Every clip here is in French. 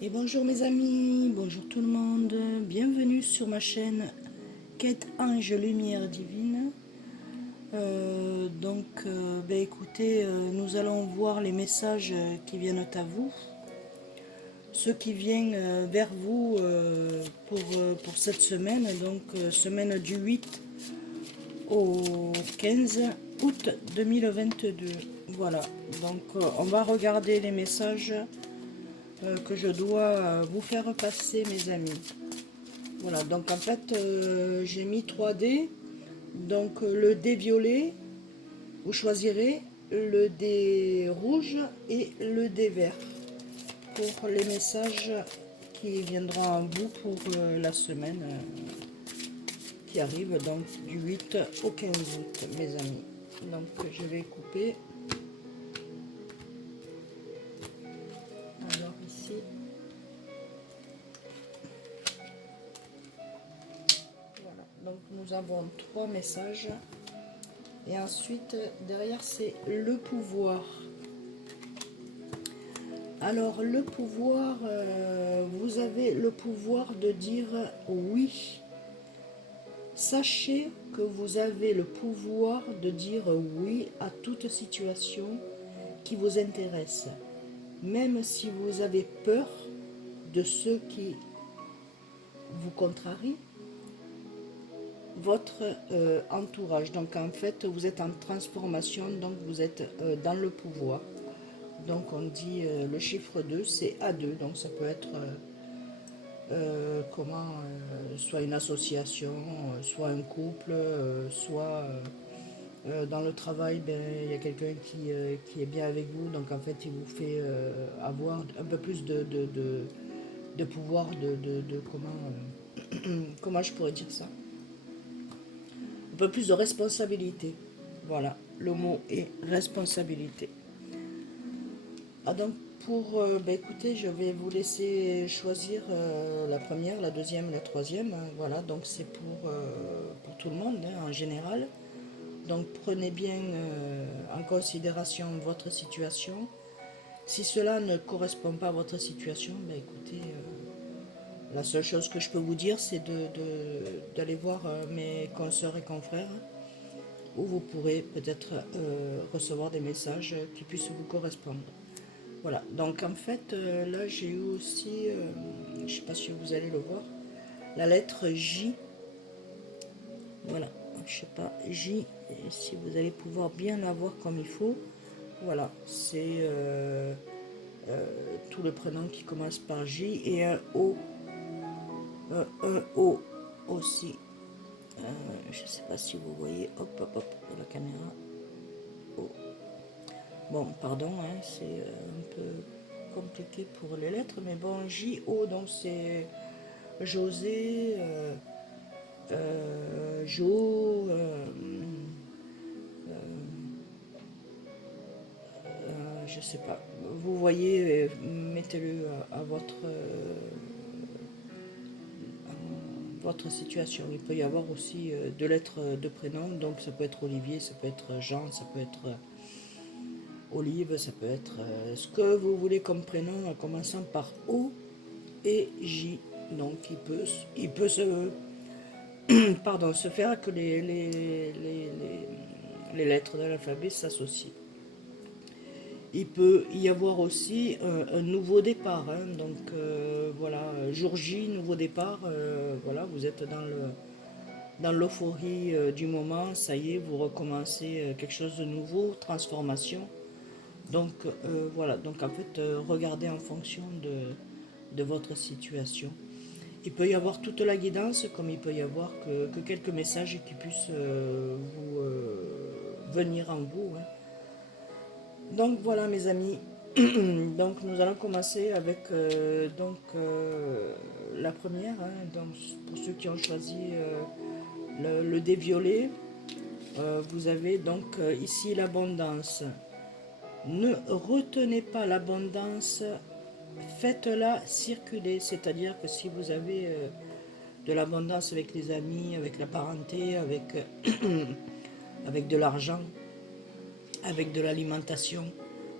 Et bonjour mes amis, bonjour tout le monde, bienvenue sur ma chaîne Quête Ange Lumière Divine. Écoutez, nous allons voir les messages qui viennent à vous, ceux qui viennent vers vous pour cette semaine, semaine du 8 au 15 août 2022. Voilà, on va regarder les messages que je dois vous faire passer mes amis. Voilà, donc en fait j'ai mis 3D, le dé violet, vous choisirez le dé rouge et le dé vert pour les messages qui viendront à vous pour la semaine qui arrive, donc du 8 au 15 août mes amis. Donc je vais couper. Alors ici, voilà, donc nous avons 3 messages. Et ensuite, derrière, c'est le pouvoir. Alors, le pouvoir, vous avez le pouvoir de dire oui. Sachez que vous avez le pouvoir de dire oui à toute situation qui vous intéresse. Même si vous avez peur de ceux qui vous contrarient, votre entourage. Donc en fait, vous êtes en transformation, donc vous êtes dans le pouvoir. Donc on dit le chiffre 2, c'est A2, donc ça peut être soit une association, soit un couple, soit dans le travail, ben, il y a quelqu'un qui est bien avec vous, donc en fait il vous fait avoir un peu plus de pouvoir, comment je pourrais dire ça, un peu plus de responsabilité. Voilà, le mot est responsabilité. Ah donc écoutez, je vais vous laisser choisir la première, la deuxième, la troisième. Voilà, donc c'est pour tout le monde hein, en général. Donc prenez bien en considération votre situation. Si cela ne correspond pas à votre situation, ben écoutez, la seule chose que je peux vous dire, c'est d'aller voir mes consoeurs et confrères, où vous pourrez peut-être recevoir des messages qui puissent vous correspondre. Voilà, donc en fait, là j'ai eu aussi, je ne sais pas si vous allez le voir, la lettre J. Voilà, je ne sais pas, J, et si vous allez pouvoir bien la voir comme il faut. Voilà, c'est tout le prénom qui commence par J et un O, aussi. Je ne sais pas si vous voyez, hop, hop, hop, la caméra. O. Bon, pardon, hein, c'est un peu compliqué pour les lettres, mais bon, J-O, donc c'est José, Jo, je sais pas. Vous voyez, mettez-le à votre situation. Il peut y avoir aussi deux lettres de prénom, donc ça peut être Olivier, ça peut être Jean, ça peut être Olive, ça peut être ce que vous voulez comme prénom en commençant par O et J. Donc il peut se faire que les lettres de l'alphabet s'associent. Il peut y avoir aussi un nouveau départ. Hein. Voilà, jour J, nouveau départ. Voilà, vous êtes dans l'euphorie du moment. Ça y est, vous recommencez quelque chose de nouveau, transformation. Voilà, donc en fait, regardez en fonction de votre situation. Il peut y avoir toute la guidance, comme il peut y avoir que quelques messages qui puissent vous venir en vous. Hein. Donc voilà mes amis. Donc nous allons commencer avec la première. Hein. Donc pour ceux qui ont choisi le dé violet, vous avez donc ici l'abondance. Ne retenez pas l'abondance, faites-la circuler. C'est-à-dire que si vous avez de l'abondance avec les amis, avec la parenté, avec de l'argent, avec de l'alimentation,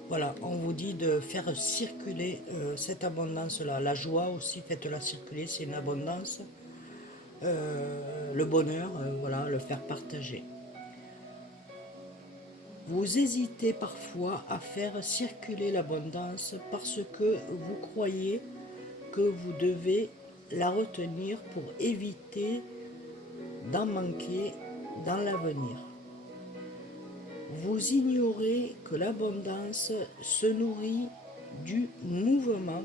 Voilà, on vous dit de faire circuler cette abondance-là. La joie aussi, faites-la circuler, c'est une abondance. Le bonheur, voilà, le faire partager. Vous hésitez parfois à faire circuler l'abondance parce que vous croyez que vous devez la retenir pour éviter d'en manquer dans l'avenir. Vous ignorez que l'abondance se nourrit du mouvement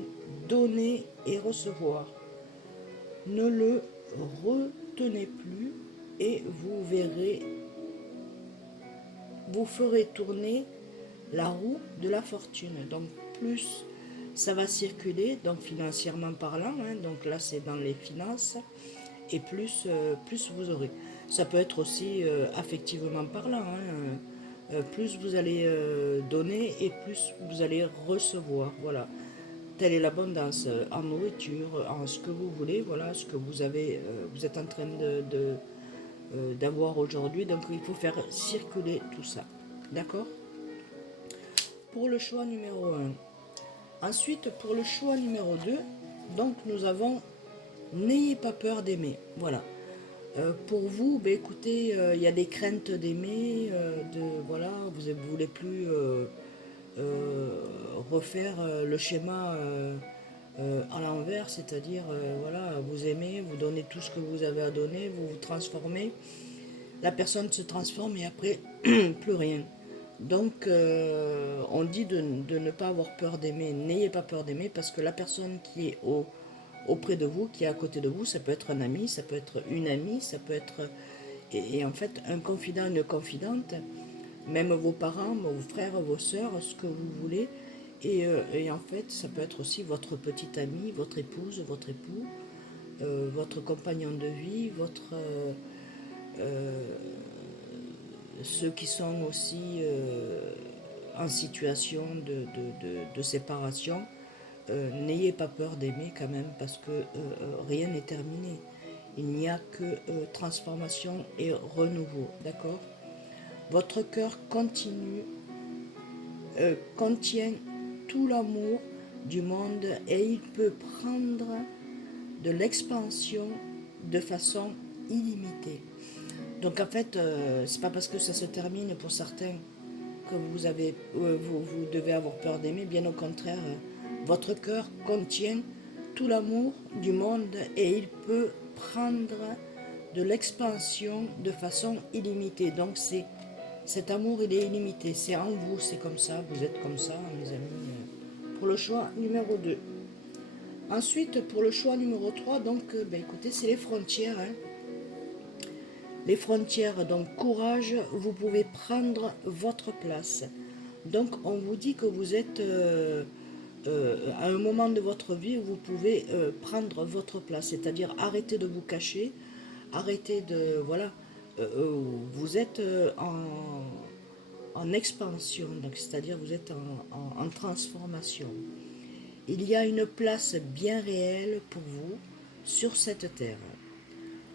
donner et recevoir. Ne le retenez plus et vous verrez, vous ferez tourner la roue de la fortune. Donc plus ça va circuler, donc financièrement parlant, hein, donc là c'est dans les finances, et plus vous aurez. Ça peut être aussi affectivement parlant, hein, plus vous allez donner et plus vous allez recevoir. Voilà. Telle est l'abondance en nourriture, en ce que vous voulez, voilà, ce que vous avez, vous êtes en train d'avoir aujourd'hui. Donc il faut faire circuler tout ça. D'accord? Pour le choix numéro 1. Ensuite, pour le choix numéro 2, donc nous avons n'ayez pas peur d'aimer. Voilà. Pour vous, ben, écoutez, il y a des craintes d'aimer, voilà, vous ne voulez plus refaire le schéma à l'envers, c'est-à-dire, voilà, vous aimez, vous donnez tout ce que vous avez à donner, vous vous transformez, la personne se transforme et après, plus rien. Donc, on dit de ne pas avoir peur d'aimer, n'ayez pas peur d'aimer, parce que la personne qui est auprès de vous, qui est à côté de vous, ça peut être un ami, ça peut être une amie, ça peut être, et en fait, un confident, une confidente, même vos parents, vos frères, vos sœurs, ce que vous voulez, et en fait, ça peut être aussi votre petite amie, votre épouse, votre époux, votre compagnon de vie, euh, ceux qui sont aussi en situation de séparation. N'ayez pas peur d'aimer quand même parce que rien n'est terminé. Il n'y a que transformation et renouveau, d'accord? Votre cœur contient tout l'amour du monde et il peut prendre de l'expansion de façon illimitée. Donc en fait, c'est pas parce que ça se termine pour certains que vous devez avoir peur d'aimer. Bien au contraire, votre cœur contient tout l'amour du monde et il peut prendre de l'expansion de façon illimitée. Donc cet amour, il est illimité. C'est en vous, c'est comme ça, vous êtes comme ça, mes amis. Pour le choix numéro 2. Ensuite, pour le choix numéro 3, donc, ben, écoutez, c'est les frontières. Hein. Les frontières, donc courage, vous pouvez prendre votre place. Donc on vous dit que vous êtes à un moment de votre vie où vous pouvez prendre votre place, c'est-à-dire arrêter de vous cacher, arrêter de... Voilà, vous êtes en expansion, donc c'est-à-dire vous êtes en transformation. Il y a une place bien réelle pour vous sur cette terre.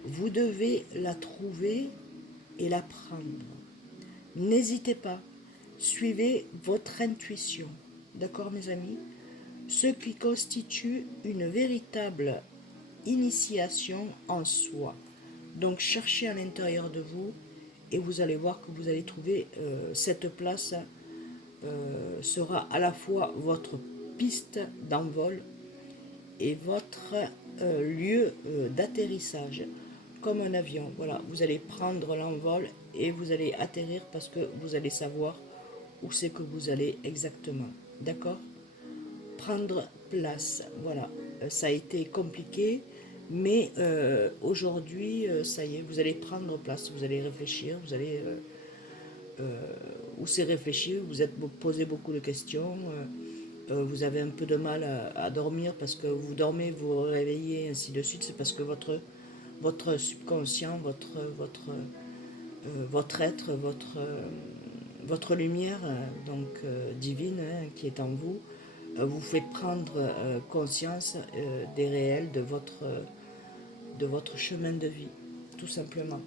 Vous devez la trouver et la prendre. N'hésitez pas, suivez votre intuition. D'accord, mes amis? Ce qui constitue une véritable initiation en soi. Donc, cherchez à l'intérieur de vous et vous allez voir que vous allez trouver cette place sera à la fois votre piste d'envol et votre lieu d'atterrissage, comme un avion. Voilà, vous allez prendre l'envol et vous allez atterrir parce que vous allez savoir où c'est que vous allez exactement. D'accord? Prendre place, voilà. Ça a été compliqué, mais aujourd'hui, ça y est, vous allez prendre place, vous allez réfléchir, vous allez... ou c'est réfléchir, vous êtes posé beaucoup de questions, vous avez un peu de mal à dormir parce que vous dormez, vous vous réveillez, ainsi de suite, c'est parce que votre subconscient, votre être, votre lumière donc divine qui est en vous, vous fait prendre conscience des réels de votre chemin de vie, tout simplement.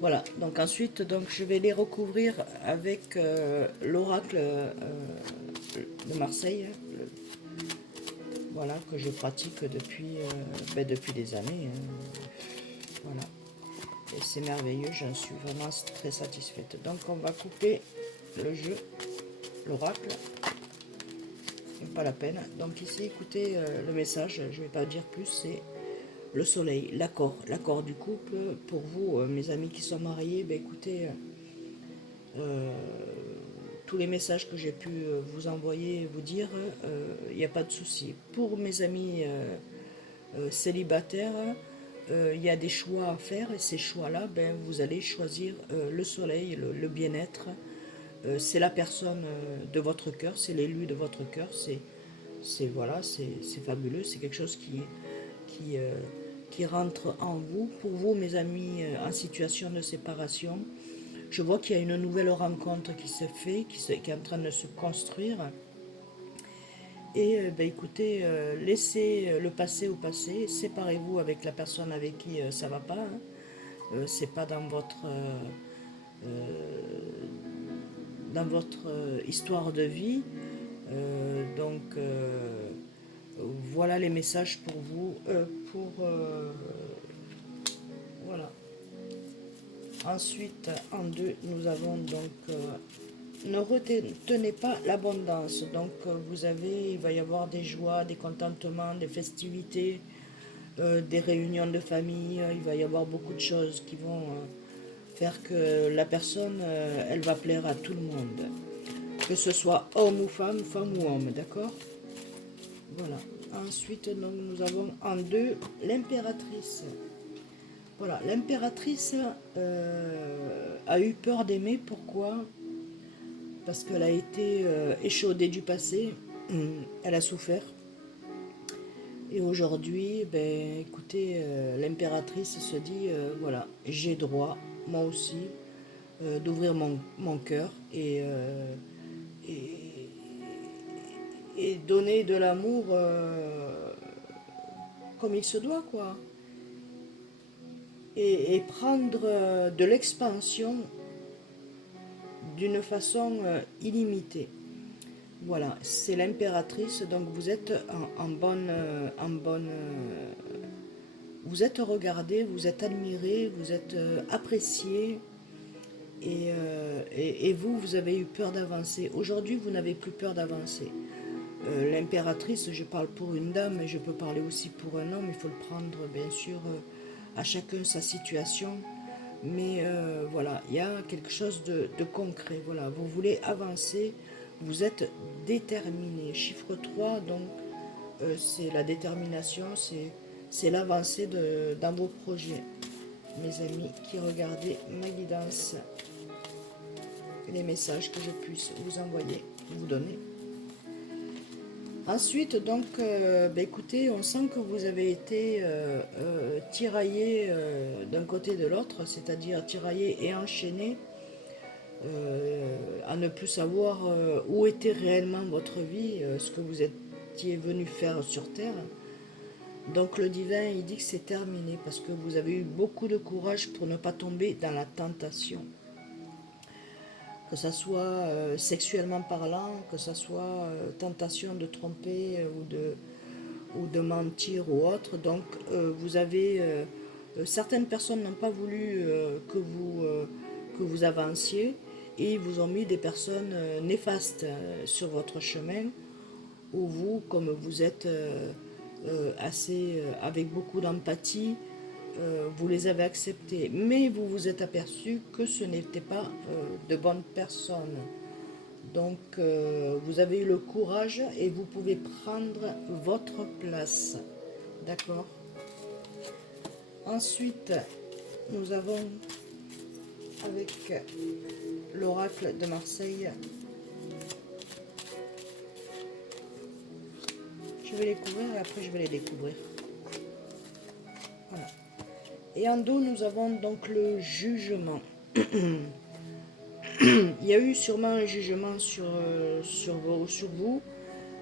Voilà, donc ensuite, donc, je vais les recouvrir avec l'oracle de Marseille, voilà, que je pratique depuis, depuis des années. Voilà, et c'est merveilleux, j'en suis vraiment très satisfaite. Donc on va couper le jeu, l'oracle, pas la peine. Donc ici, écoutez le message, je ne vais pas dire plus, c'est le soleil, l'accord du couple. Pour vous, mes amis qui sont mariés, ben écoutez, tous les messages que j'ai pu vous envoyer, vous dire, il n'y a pas de souci. Pour mes amis célibataires, il y a des choix à faire et ces choix-là, ben, vous allez choisir le soleil, le bien-être. C'est la personne de votre cœur, c'est l'élu de votre cœur, c'est voilà, c'est fabuleux, c'est quelque chose qui, euh, qui rentre en vous. Pour vous, mes amis en situation de séparation, je vois qu'il y a une nouvelle rencontre qui se fait, qui est en train de se construire. Et ben, écoutez, laissez le passé au passé, séparez-vous avec la personne avec qui ça va pas. Hein. C'est pas dans votre histoire de vie. Donc voilà les messages pour vous. Voilà. Ensuite, en deux, nous avons donc ne retenez pas l'abondance. Donc il va y avoir des joies, des contentements, des festivités, des réunions de famille. Il va y avoir beaucoup de choses qui vont faire que la personne, elle va plaire à tout le monde. Que ce soit homme ou femme ou homme, d'accord? Voilà. Ensuite, donc, nous avons en deux l'impératrice. Voilà, l'impératrice a eu peur d'aimer. Pourquoi? Parce qu'elle a été échaudée du passé. Elle a souffert. Et aujourd'hui, ben, écoutez, l'impératrice se dit, voilà, j'ai droit, moi aussi, d'ouvrir mon cœur et, et donner de l'amour comme il se doit, quoi. Et prendre de l'expansion d'une façon illimitée. Voilà, c'est l'impératrice, donc vous êtes vous êtes regardé, vous êtes admiré, vous êtes apprécié, et vous, vous avez eu peur d'avancer. Aujourd'hui, vous n'avez plus peur d'avancer. L'impératrice, je parle pour une dame, mais je peux parler aussi pour un homme. Il faut le prendre, bien sûr, à chacun sa situation. Mais voilà, il y a quelque chose de concret. Voilà, vous voulez avancer, vous êtes déterminé. Chiffre 3, donc, c'est la détermination, c'est l'avancée dans vos projets. Mes amis qui regardez ma guidance, les messages que je puisse vous envoyer, vous donner. Ensuite, donc, écoutez, on sent que vous avez été tiraillé d'un côté et de l'autre, c'est-à-dire tiraillé et enchaîné à ne plus savoir où était réellement votre vie, ce que vous étiez venu faire sur Terre. Donc le divin, il dit que c'est terminé parce que vous avez eu beaucoup de courage pour ne pas tomber dans la tentation. Que ça soit sexuellement parlant, que ça soit tentation de tromper ou de mentir ou autre. Donc vous avez certaines personnes n'ont pas voulu que vous avanciez et ils vous ont mis des personnes néfastes sur votre chemin où vous, comme vous êtes assez avec beaucoup d'empathie, vous les avez acceptés, mais vous vous êtes aperçu que ce n'était pas de bonnes personnes. Donc vous avez eu le courage et vous pouvez prendre votre place. D'accord? Ensuite, nous avons avec l'oracle de Marseille. Je vais les couvrir et après je vais les découvrir. Voilà. Et en dos, nous avons donc le jugement. Il y a eu sûrement un jugement sur vous,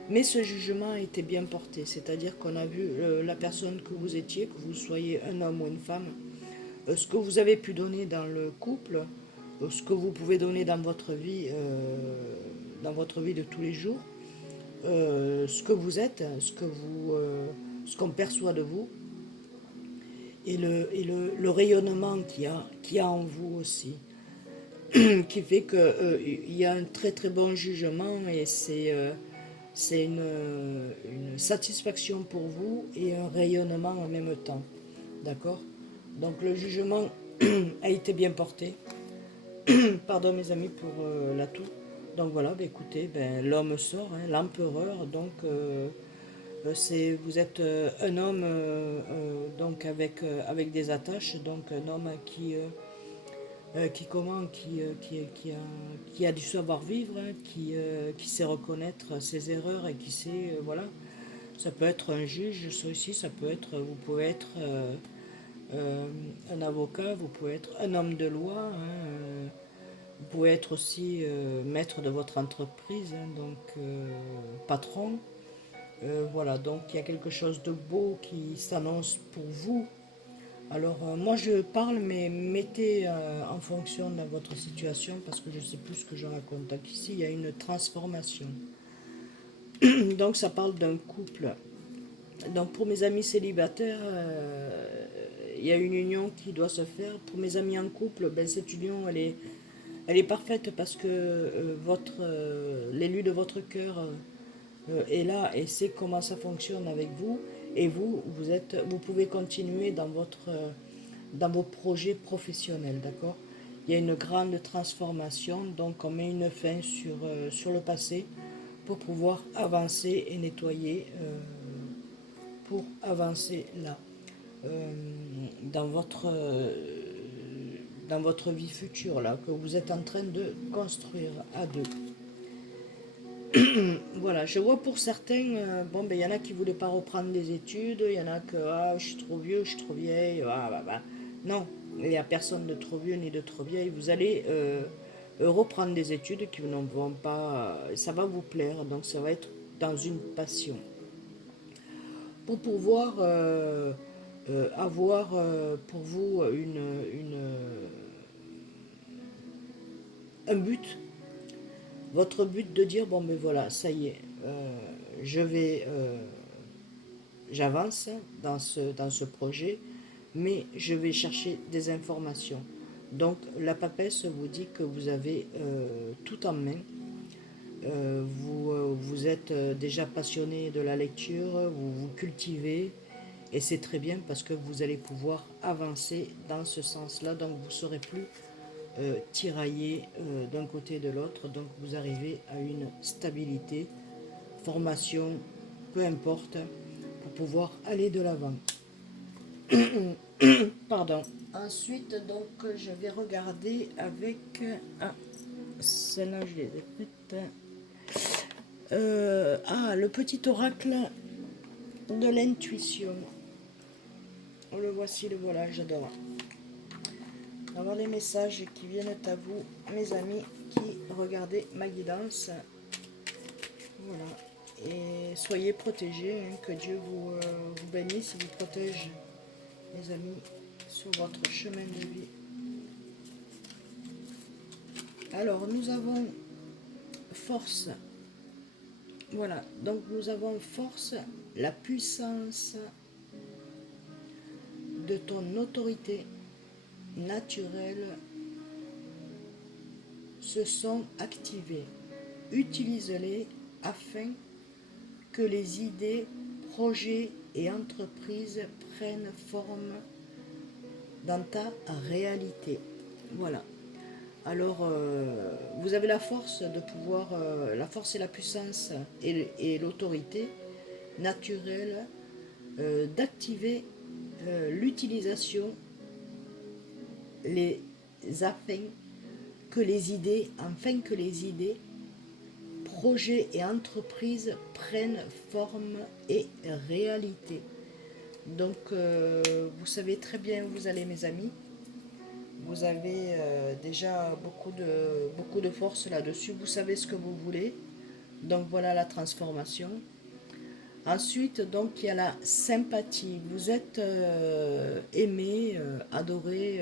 mais ce jugement a été bien porté. C'est-à-dire qu'on a vu la personne que vous étiez, que vous soyez un homme ou une femme, ce que vous avez pu donner dans le couple, ce que vous pouvez donner dans votre vie de tous les jours, ce que vous êtes, ce qu'on perçoit de vous, le rayonnement qu'il y a en vous aussi, qui fait que il y a un très très bon jugement et c'est une satisfaction pour vous et un rayonnement en même temps. D'accord? Donc le jugement a été bien porté. Pardon mes amis pour la toux. Donc voilà, bah, écoutez, ben, l'homme sort, hein, l'empereur. Donc vous êtes un homme donc avec des attaches, donc un homme qui comment qui a du savoir-vivre, hein, qui sait reconnaître ses erreurs et qui sait voilà. Ça peut être un juge, ça aussi, ça peut être, vous pouvez être un avocat, vous pouvez être un homme de loi, hein, vous pouvez être aussi maître de votre entreprise, hein, donc patron. Voilà, donc il y a quelque chose de beau qui s'annonce pour vous. Alors moi je parle, mais mettez en fonction de votre situation parce que je sais plus ce que je raconte. Donc ici il y a une transformation. Donc ça parle d'un couple. Donc pour mes amis célibataires, il y a une union qui doit se faire. Pour mes amis en couple, ben, cette union elle est parfaite parce que l'élu de votre cœur est là et sait comment ça fonctionne avec vous. Et vous pouvez continuer dans vos projets professionnels, d'accord? Il y a une grande transformation, donc on met une fin sur le passé pour pouvoir avancer et nettoyer, pour avancer là, euh, dans votre, euh, dans votre vie future, là, que vous êtes en train de construire à deux. Voilà, je vois pour certains, bon, ben, il y en a qui ne voulaient pas reprendre des études, il y en a que, ah, je suis trop vieux, je suis trop vieille, ah, bah, bah. Non, il n'y a personne de trop vieux ni de trop vieille. Vous allez reprendre des études qui ne vont pas, ça va vous plaire, donc ça va être dans une passion. Pour pouvoir avoir pour vous un but, votre but de dire, bon, ben voilà, ça y est, je vais j'avance dans ce projet, mais je vais chercher des informations. Donc la papesse vous dit que vous avez tout en main. Vous êtes déjà passionné de la lecture, vous vous cultivez, et c'est très bien parce que vous allez pouvoir avancer dans ce sens-là, donc vous ne serez plus tiraillé d'un côté et de l'autre, donc vous arrivez à une stabilité, formation, peu importe, pour pouvoir aller de l'avant. Pardon. Ensuite, donc, je vais regarder avec... Ah, celle-là, je les ai faites. Le petit oracle de l'intuition. Le voici, le voilà, j'adore. Avoir les messages qui viennent à vous, mes amis, qui regardez ma guidance. Voilà. Et soyez protégés, hein, que Dieu vous bénisse et vous protège, mes amis, sur votre chemin de vie. Alors, nous avons force. Voilà, donc nous avons force, la puissance de ton autorité naturelle se sont activées. Utilise-les afin que les idées, projets et entreprises prennent forme dans ta réalité. Voilà. Alors, vous avez la force de pouvoir, la force et la puissance et l'autorité naturelle d'activer l'utilisation, les afin que les idées, projets et entreprises prennent forme et réalité. Donc, vous savez très bien où vous allez, mes amis. Vous avez déjà beaucoup de force là-dessus. Vous savez ce que vous voulez. Donc voilà la transformation. Ensuite, donc, il y a la sympathie. Vous êtes aimé, adoré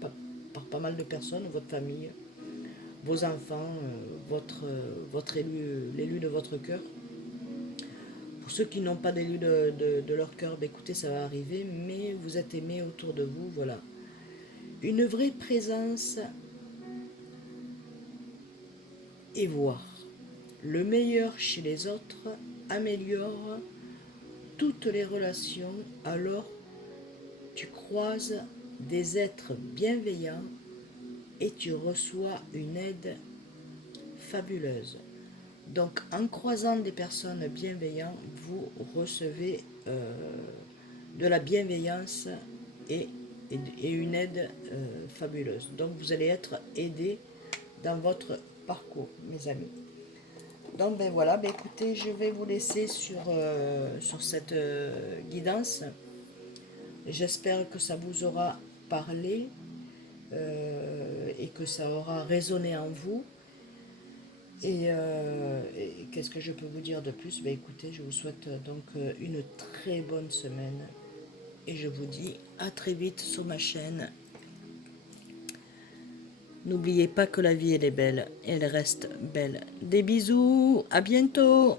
par pas mal de personnes, votre famille, vos enfants, votre élu, l'élu de votre cœur. Pour ceux qui n'ont pas d'élu de leur cœur, ben, écoutez, ça va arriver, mais vous êtes aimé autour de vous, voilà. Une vraie présence et voir le meilleur chez les autres améliore toutes les relations, alors tu croises des êtres bienveillants et tu reçois une aide fabuleuse. Donc en croisant des personnes bienveillantes, vous recevez de la bienveillance et, et une aide fabuleuse. Donc vous allez être aidé dans votre parcours, mes amis. Donc ben voilà, ben écoutez, je vais vous laisser sur cette guidance. J'espère que ça vous aura parlé et que ça aura résonné en vous. Et qu'est-ce que je peux vous dire de plus? Ben écoutez, je vous souhaite donc une très bonne semaine et je vous dis à très vite sur ma chaîne. N'oubliez pas que la vie elle est belle, elle reste belle. Des bisous, à bientôt!